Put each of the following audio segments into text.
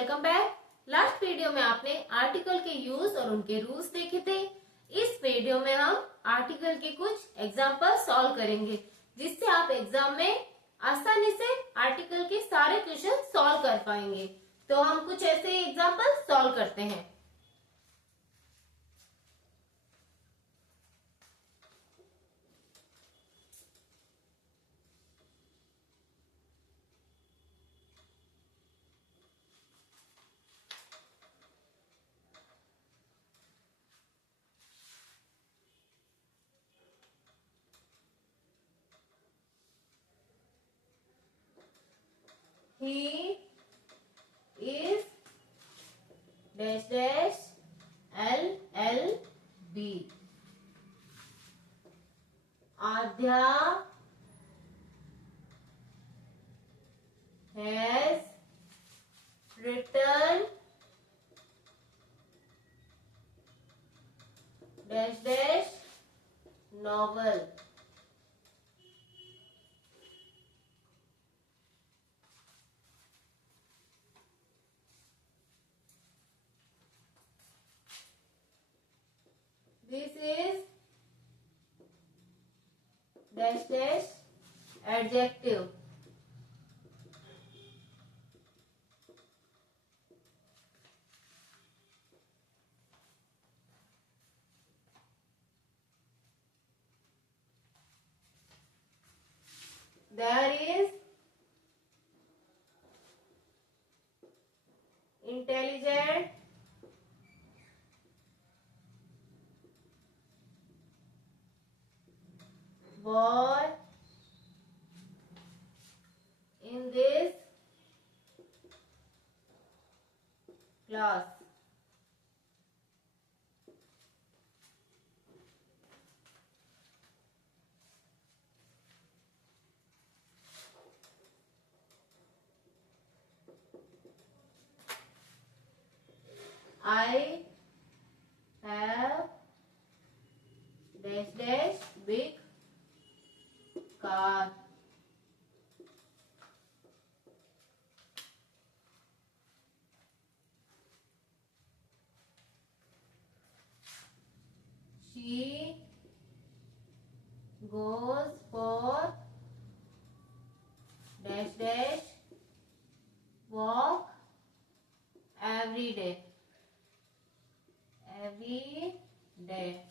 Welcome back. Last video में आपने article के यूज और उनके रूल्स देखे थे। इस वीडियो में हम आर्टिकल के कुछ एग्जाम्पल सॉल्व करेंगे, जिससे आप एग्जाम में आसानी से आर्टिकल के सारे क्वेश्चन सॉल्व कर पाएंगे। तो हम कुछ ऐसे एग्जाम्पल सॉल्व करते हैं। He is dash dash LLB. Adya has written dash dash novel. This is dash dash adjective. There is intelligent boy in this class. I have dash dash big car. She goes for dash dash walk every day. Every day.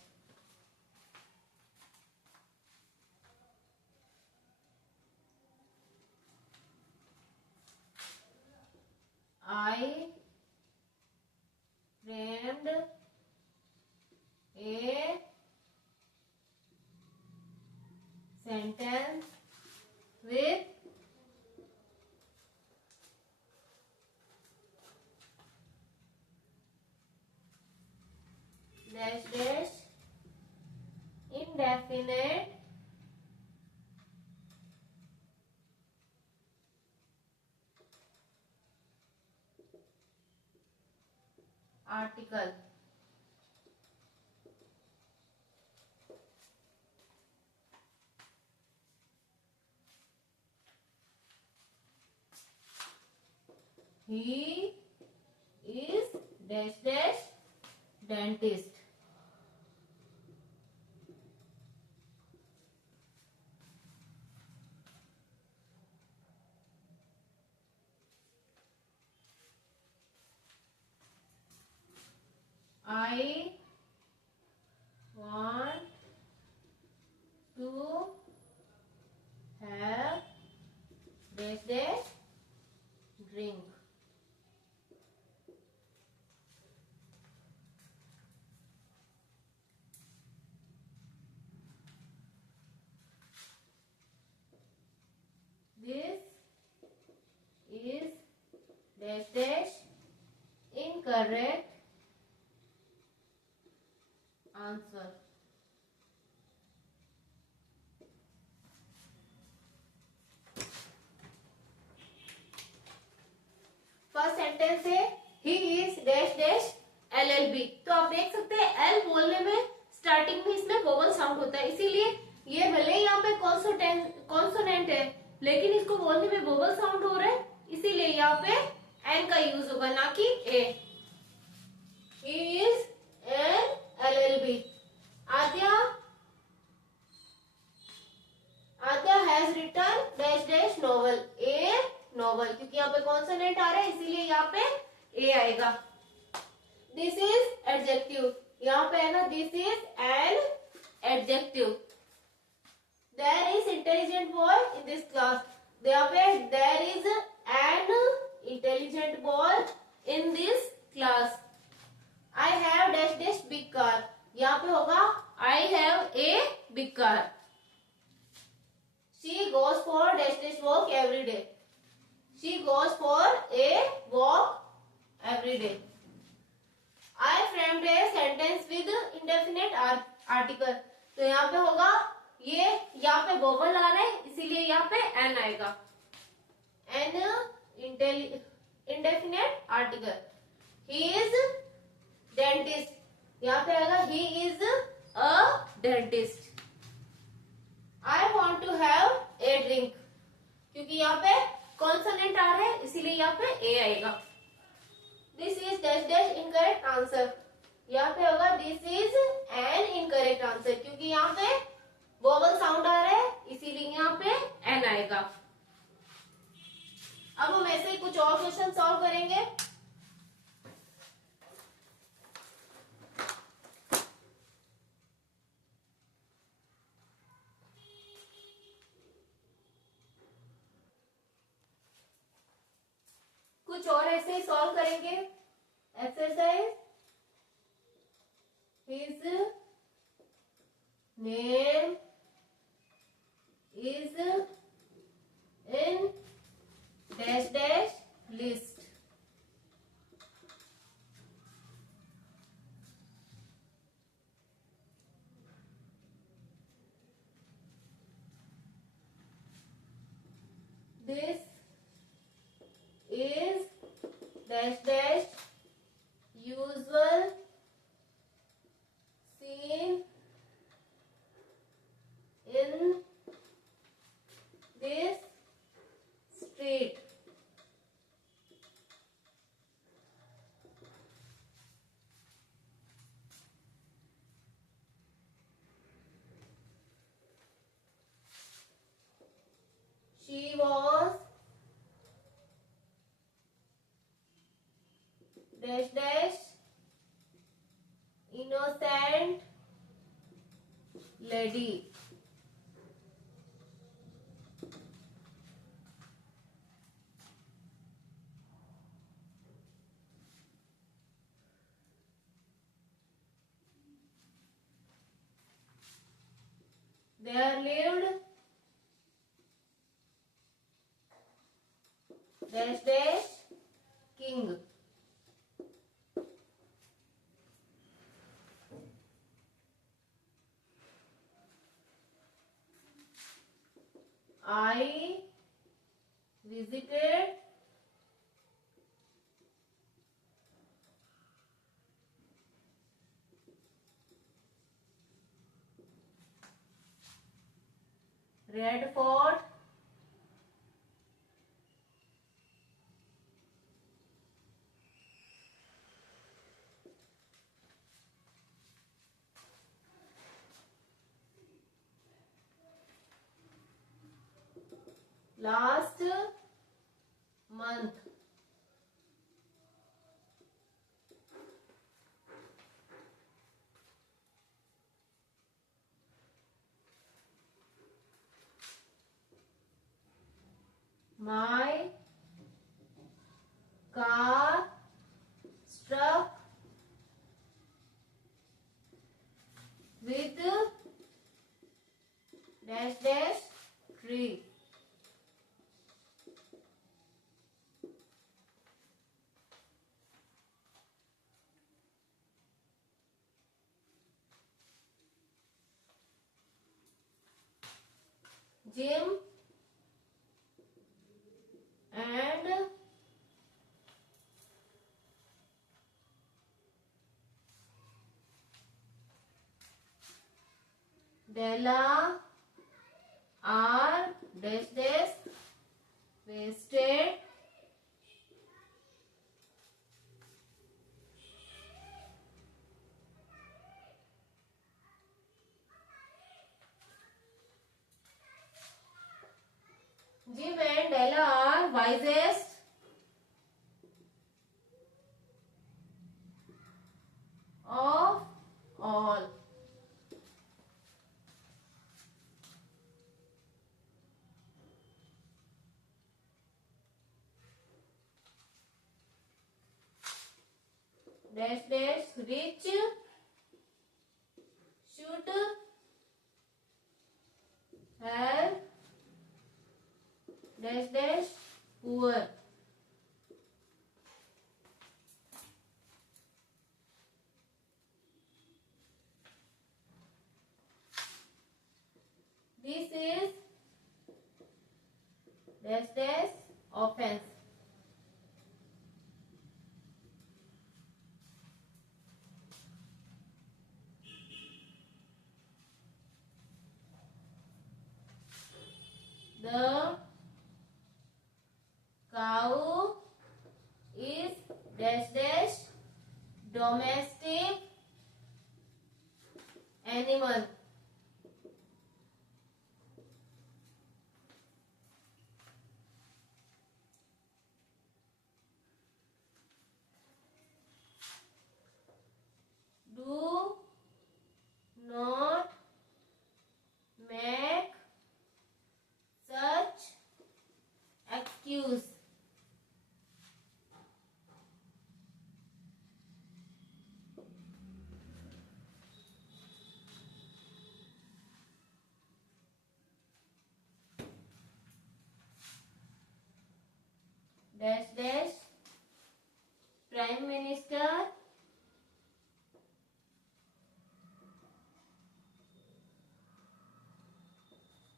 I framed a sentence with dash dash indefinite article. He is dash dash dentist. I want to have dash dash drink. This is dash dash incorrect answer. First sentence है he is dash dash LLB। तो आप देख सकते हैं L बोलने में starting में इसमें वोवल साउंड होता है, इसीलिए ये भले ही यहाँ पे कॉन्सोनेंट है, लेकिन इसको बोलने में वोवल साउंड हो रहा है, इसीलिए यहाँ पे एन का यूज होगा ना कि a. He is an LLB। Aadya has written dash dash novel, a novel, क्योंकि यहाँ पे कॉन्सोनेंट आ रहा है इसीलिए यहाँ पे ए आएगा। दिस इज एडजेक्टिव, यहाँ पे आएगा this is an adjective. There is intelligent boy in this class, यहाँ पे there is an intelligent boy in this class. I have dash dash big car, यहाँ पे होगा I have a big car. She goes for dash dash walk every day, she goes for a walk every day. I framed a sentence with indefinite article, तो यहाँ पे होगा ये, यहाँ पे वोवल आ रहा है इसीलिए यहाँ पे एन आएगा, an indefinite article. He is dentist, यहाँ पे आएगा he is a dentist. I want to have a drink, क्योंकि यहाँ पे कॉन्सोनेंट आ रहा है इसीलिए यहाँ पे ए आएगा। This is dash dash incorrect answer, यहाँ पे होगा this is an incorrect answer, क्योंकि यहाँ पे वोवल साउंड आ रहा है इसीलिए यहाँ पे एन आएगा। अब हम ऐसे ही कुछ और क्वेश्चन सॉल्व करेंगे। कुछ और ऐसे ही सॉल्व करेंगे। Exercise, his name is in dash dash list. This is dash dash usual seen in this street। she was dash dash innocent lady। there lived dash dash king। I visited Red Fort last month। My car struck with dash dash tree। Jim and Della are dash dash wasted Jim and Della are wisest of all. Dash dash rich should have dash dash poor. This is dash dash offense. The cow is dash dash domestic animal. Do not make such excuse. Dash dash Prime Minister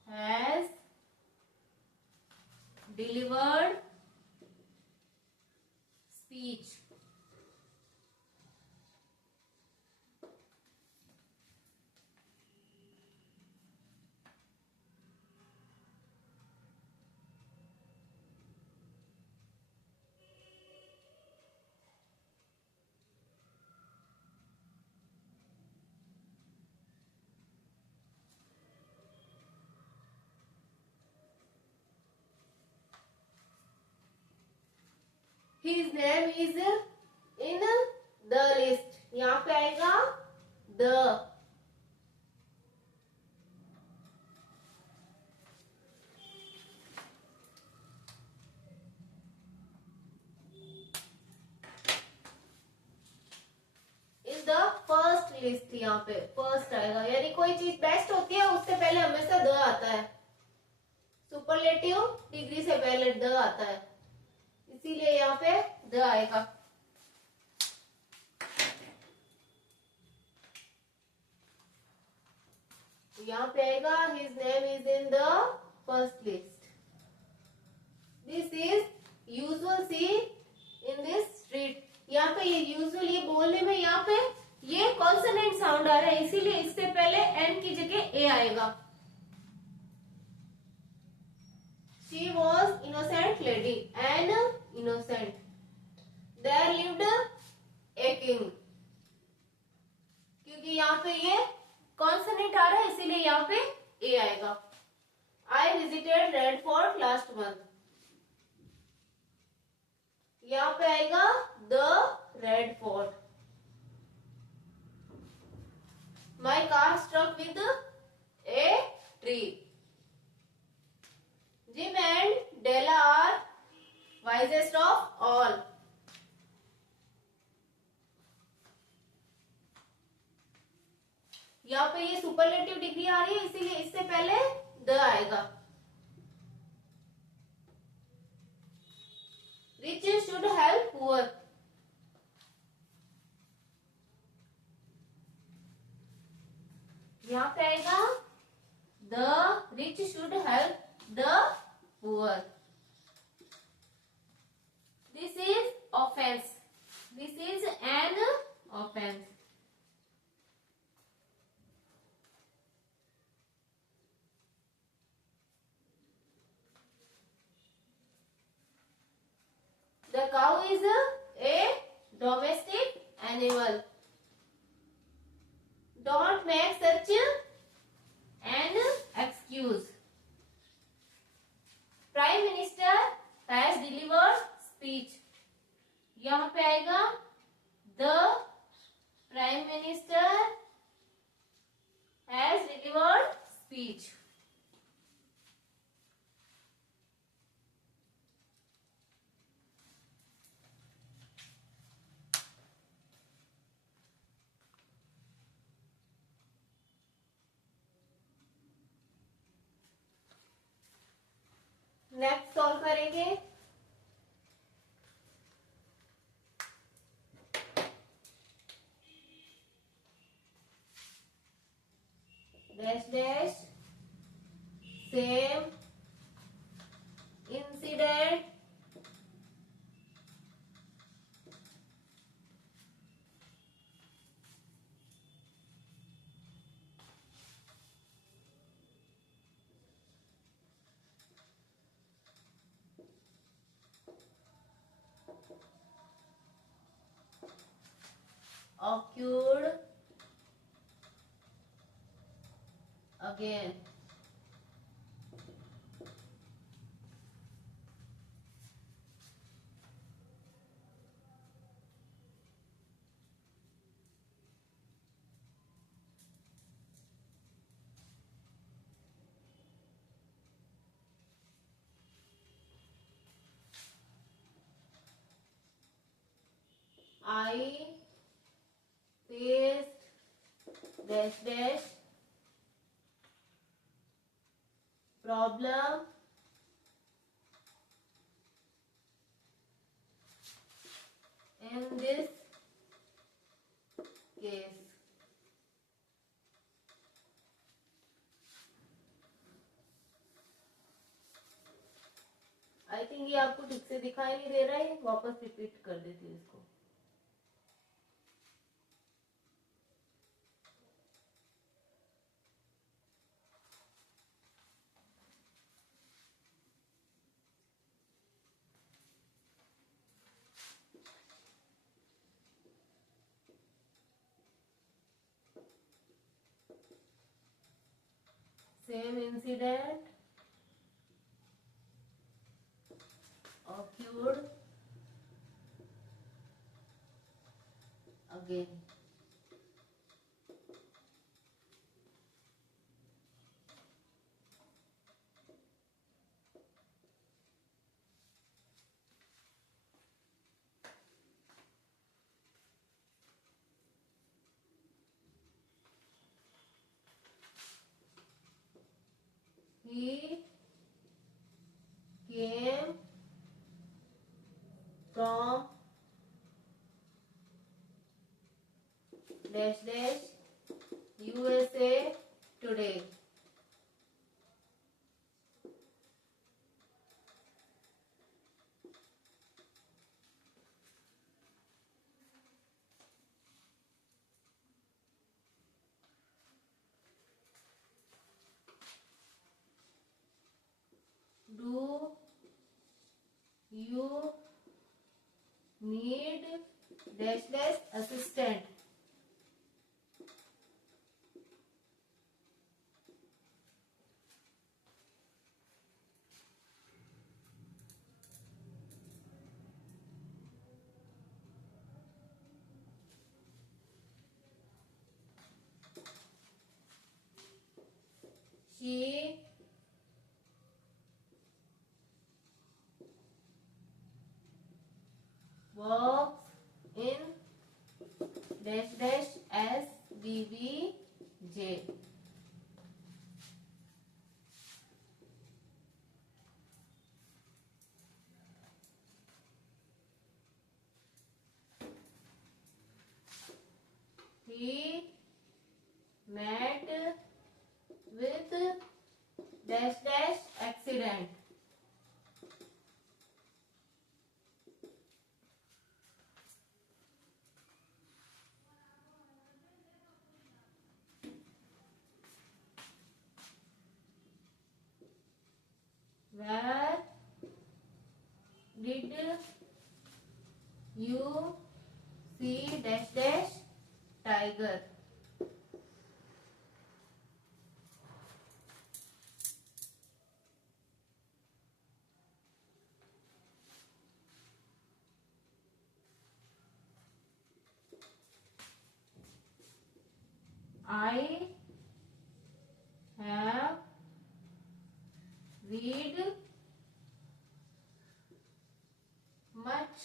has delivered speech. His name is in the list. यहाँ पे आएगा the. In the first list यहाँ पे first आएगा, यानी कोई चीज best होती है उससे पहले हमेशा the आता है. सुपरलेटिव डिग्री से पहले the आता है, इसीलिए यहाँ पे the आएगा. यहाँ पे आएगा his name is in the first list. This is usual see in this street. यहाँ पे ये यूजुअल, ये बोलने में यहाँ पे ये कॉन्सोनेंट साउंड आ रहा है, इसीलिए इससे पहले एन की जगह ए आएगा. She was innocent lady, an innocent. There lived a king. क्योंकि यहाँ पे ये कॉन्सोनेंट आ रहा है इसीलिए यहाँ पे ए आएगा. I visited Red Fort last month. यहाँ पे आएगा the Red Fort. My car struck with a tree. Jim and Della are wisest of all. यहाँ पे ये सुपरलेटिव डिग्री आ रही है इसीलिए इससे पहले द आएगा. Rich should help poor. यहाँ पे आएगा the rich should help the poor. This is offense. This is an offense. The cow is a domestic animal. Don't make such an excuse. Prime करेंगे। Dash dash same incident occurred again. I faced dash dash problem in this case. I think ये आपको ठीक से दिखाई नहीं दे रहा है, वापस रिपीट कर देती हूँ इसको। Same incident occurred again. He came from dash dash USA today. Do you need dash dash assistant? She works in dash dash SBBJ. He met with dash dash accident. Where did you see dash dash tiger? I have read much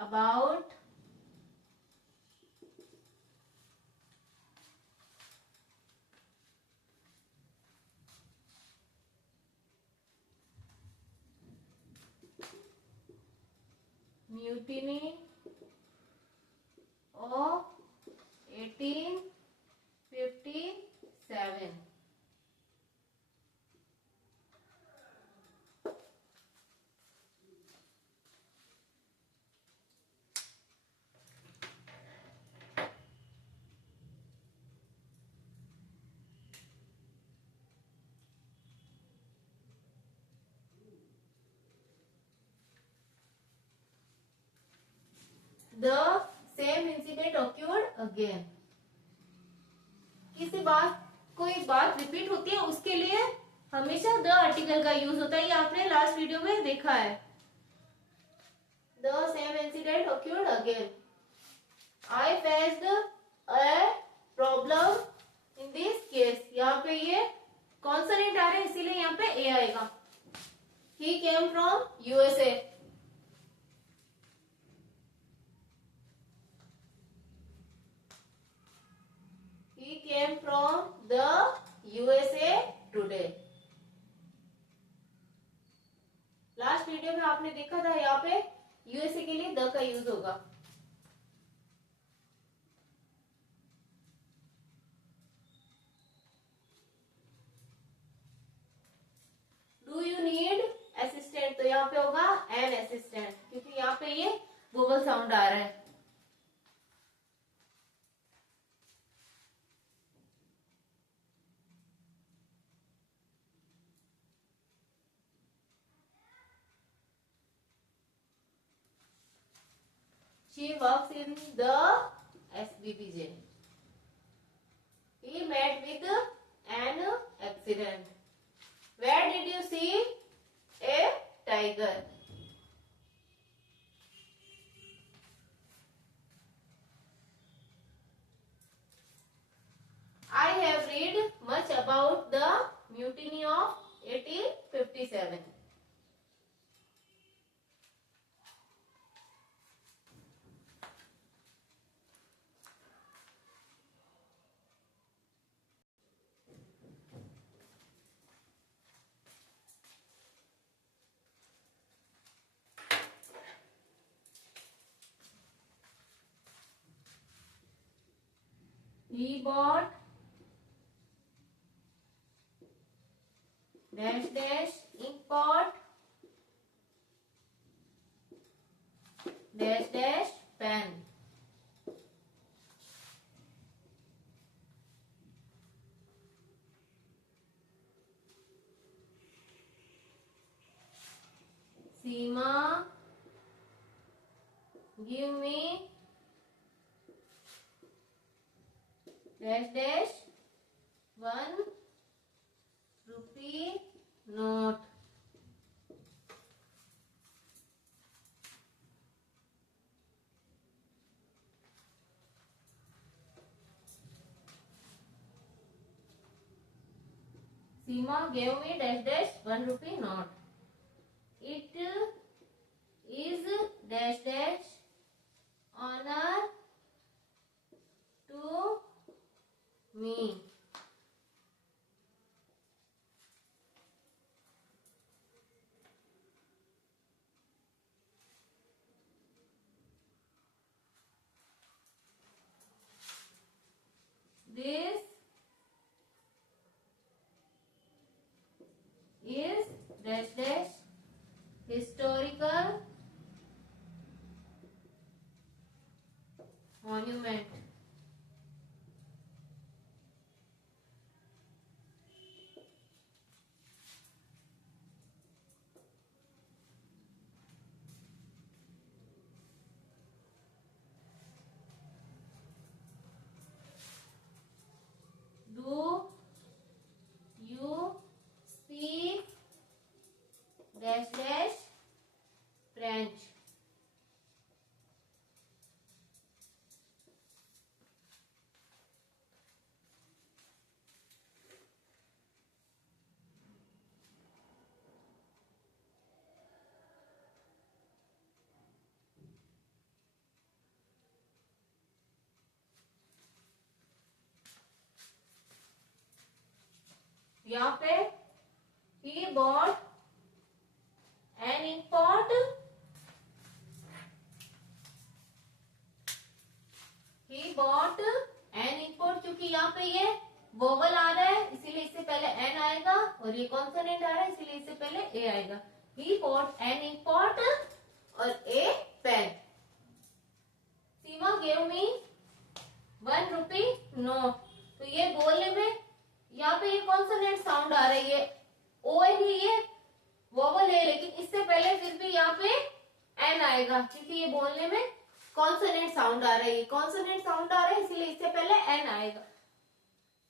about mutiny of 1857। The same incident occurred again। किसी बात कोई बात repeat होती है उसके लिए हमेशा the article का यूज होता है। ये आपने लास्ट वीडियो में देखा है। The same incident occurred again। I faced a problem in this case। यहाँ पे ये कॉन्सोनेंट आ रहे हैं इसीलिए यहाँ पे ए आएगा। He came from USA। He came from the USA today। Last video में आपने देखा था यहाँ पे यूएसए के लिए द का यूज होगा। डू यू नीड असिस्टेंट, तो यहाँ पे होगा एन असिस्टेंट, क्योंकि यहाँ पे ये वोवल साउंड आ रहा है। She works in the SBBJ। He met with an accident। Where did you see a tiger? I have read much about the mutiny of 1857। He bought dash dash ink pot dash dash pen। Seema give me dash dash 1 rupee note। Seema gave me dash dash 1 rupee note। It is dash dash honor to me। This is dash dash historical monument। Do you speak dash dash French? यहाँ पे he bought an ink pot consonant आ रहा है इसलिए इससे पहले a आएगा। He bought an ink pot और a pen. Seema gave me 1 rupee note. तो ये बोलने में यहाँ पे ये कॉन्सोनेंट साउंड आ रही है, ओ है नहीं, ये वोवल है, लेकिन इससे पहले फिर भी यहाँ पे एन आएगा क्योंकि ये बोलने में कॉन्सोनेंट साउंड आ रही है। कॉन्सोनेंट साउंड आ रहा है इसलिए इससे पहले एन आएगा,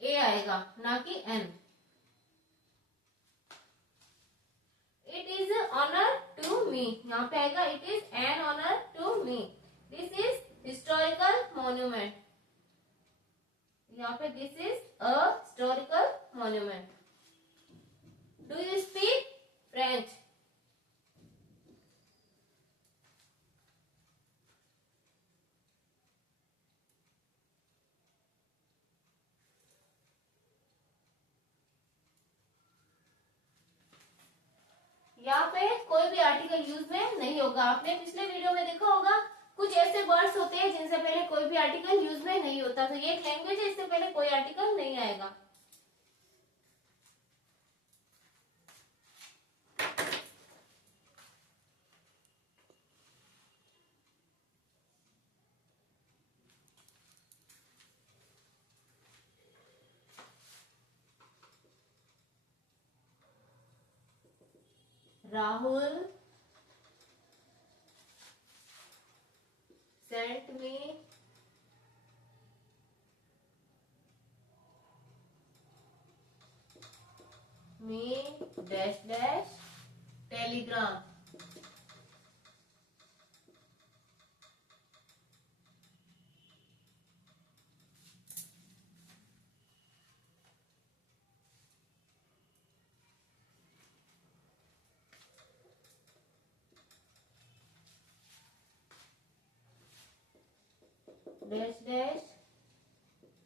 ए आएगा, ना कि an. It is honour to me, यहाँ पे आएगा it is an honour to me. This is historical monument, यहाँ पे this is a historical monument. Do you speak French? यहाँ पे कोई भी आर्टिकल यूज में नहीं होगा। आपने पिछले वीडियो में देखा होगा कुछ ऐसे वर्ड्स होते हैं जिनसे पहले कोई भी आर्टिकल यूज में नहीं होता, तो ये एक लैंग्वेज है, इससे पहले कोई आर्टिकल नहीं आएगा। Rahul sent me dash dash telegram. Dash dash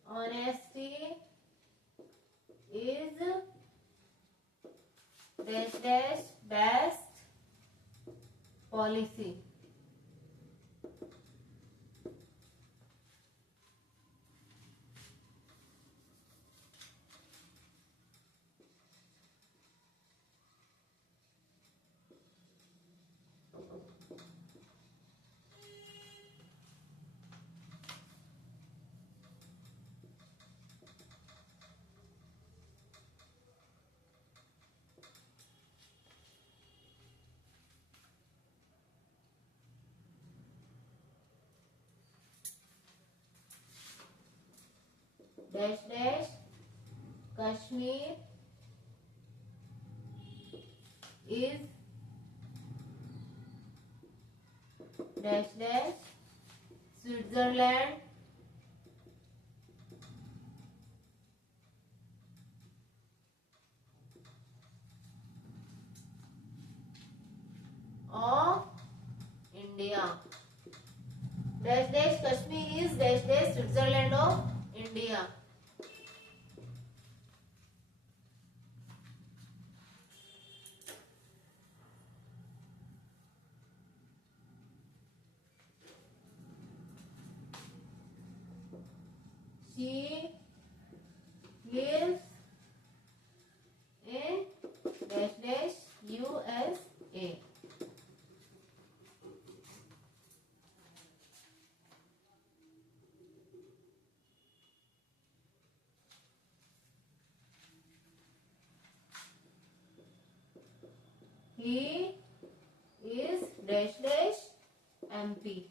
honesty is dash dash best policy. Dash dash Kashmir is dash dash Switzerland of India. Dash dash Kashmir is dash dash Switzerland of India. She lives in dash dash USA. He is dash dash MP.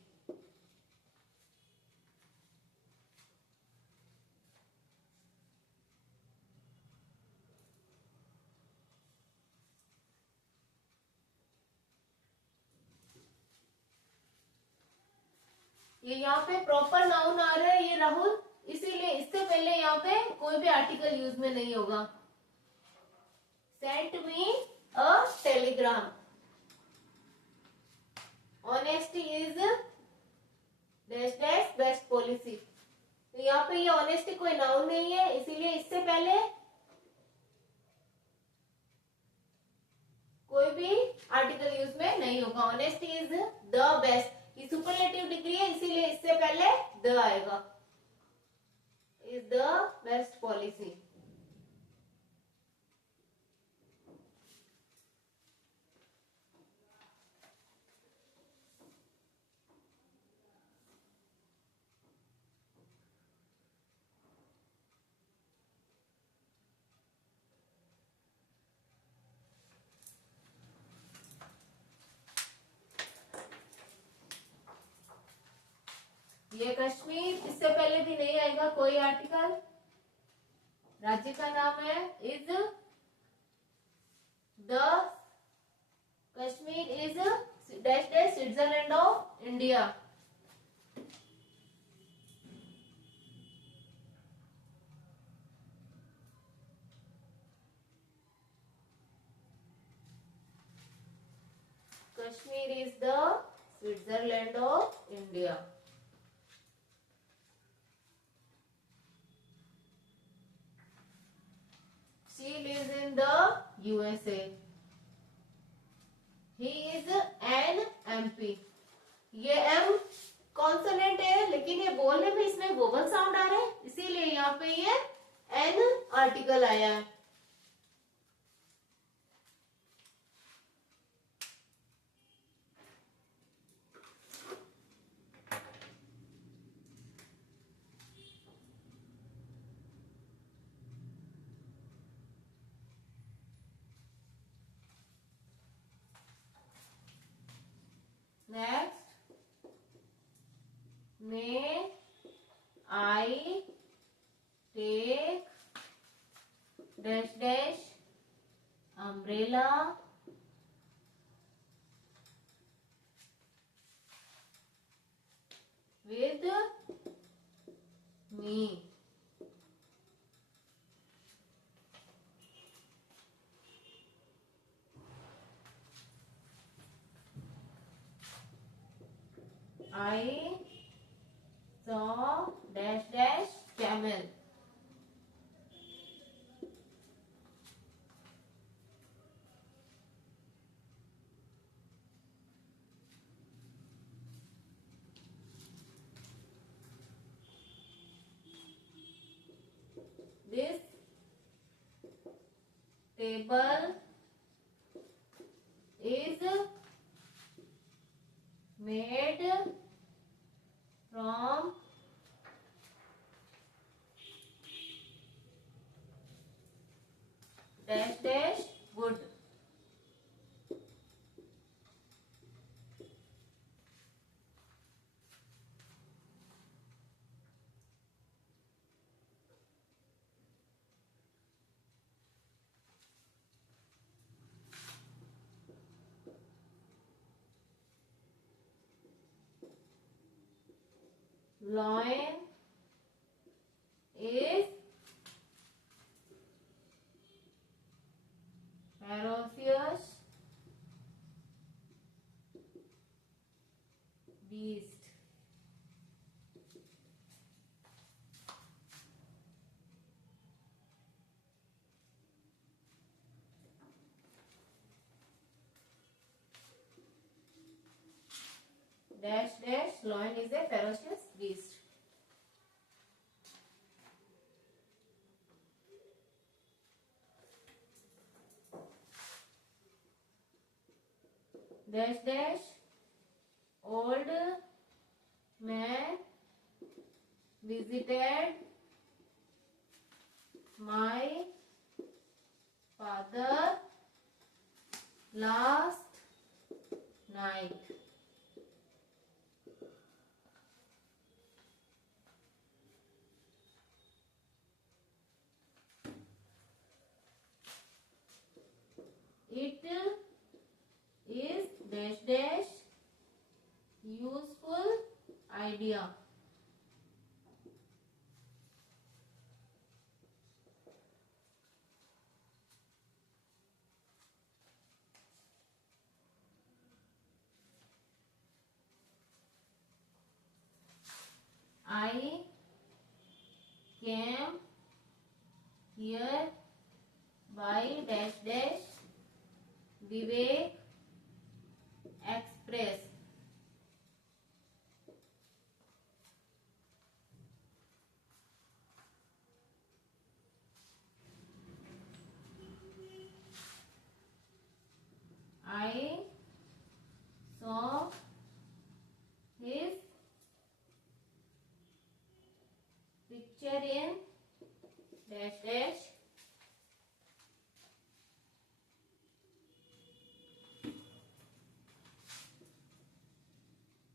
ये यहाँ पे proper noun आ रहा है, ये राहुल, इसीलिए इससे पहले यहाँ पे कोई भी आर्टिकल यूज में नहीं होगा। Sent me a Telegram. Honesty is dash dash best policy. तो यहाँ पे ये ऑनेस्टी कोई नाउन नहीं है, इसीलिए इससे पहले कोई भी आर्टिकल यूज में नहीं होगा। ऑनेस्टी इज द बेस्ट, ये सुपरलेटिव डिग्री है इसीलिए इससे पहले द आएगा। Is the best policy. आएगा कोई आर्टिकल, राज्य का नाम है is the Kashmir is dash dash Switzerland of India. Kashmir is the Switzerland of India. She lives in the USA. He is an MP. ये M कॉन्सोनेंट है, लेकिन ये बोलने में इसमें वोवल साउंड आ रहा है, इसीलिए यहाँ पे ये N आर्टिकल आया है। Next, may I take dash dash umbrella with me. I saw dash dash camel. This table is made from dash dash wood. Lion is ferocious beast. Dash dash lion is a ferocious beast. Dash dash old man visited my father last night. It is dash dash useful idea. I came here by dash dash Vivek Express. I saw his picture in dash dash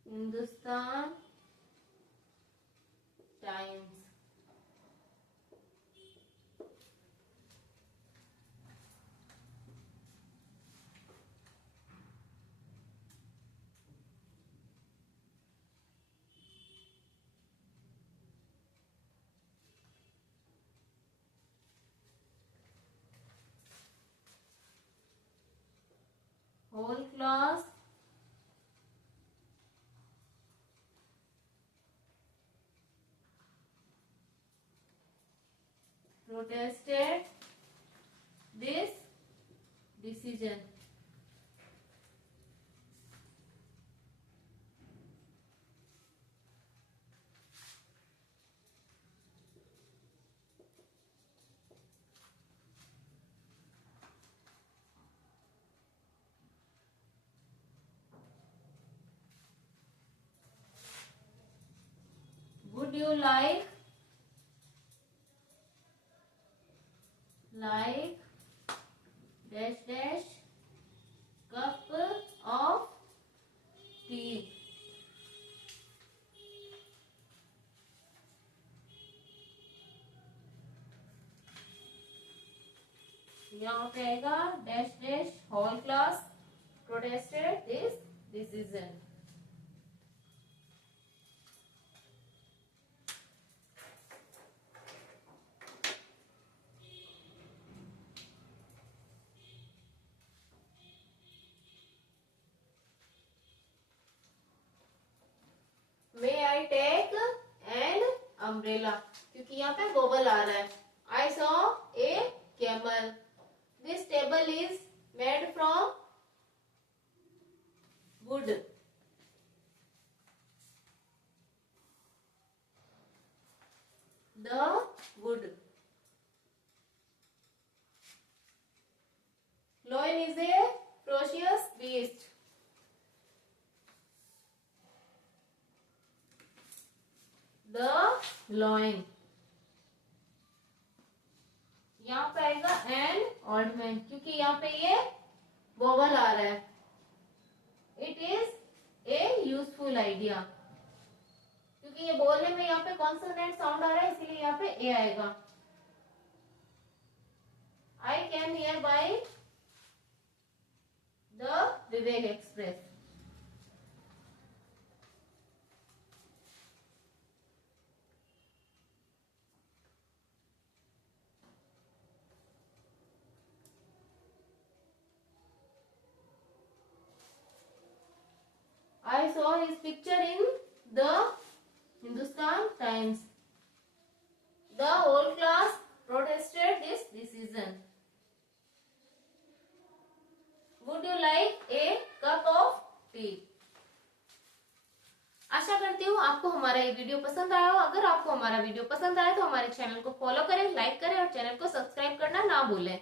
Hindustan Times. whole class protested this decision. Would you like dash dash cup of tea? यहाँ पे आएगा dash dash whole class protested this decision. May I take an umbrella, क्योंकि यहाँ पे vowel आ रहा है. I saw a camel. This table is made from wood. The wood. Lion is a ferocious beast. The lion. यहाँ पे आएगा an old man, क्योंकि यहाँ पे ये वोवल आ रहा है. It is a useful idea. क्योंकि ये बोलने में यहाँ पे कॉन्सोनेंट साउंड आ रहा है, इसीलिए यहाँ पे ए आएगा. I came here by the Vivek Express. I saw his picture in the Hindustan Times. The whole class protested this decision. Would you like a cup of tea? आशा करती हूँ आपको हमारा ये वीडियो पसंद आया हो. अगर आपको हमारा वीडियो पसंद आया तो हमारे चैनल को फॉलो करें, लाइक करें और चैनल को सब्सक्राइब करना ना भूलें.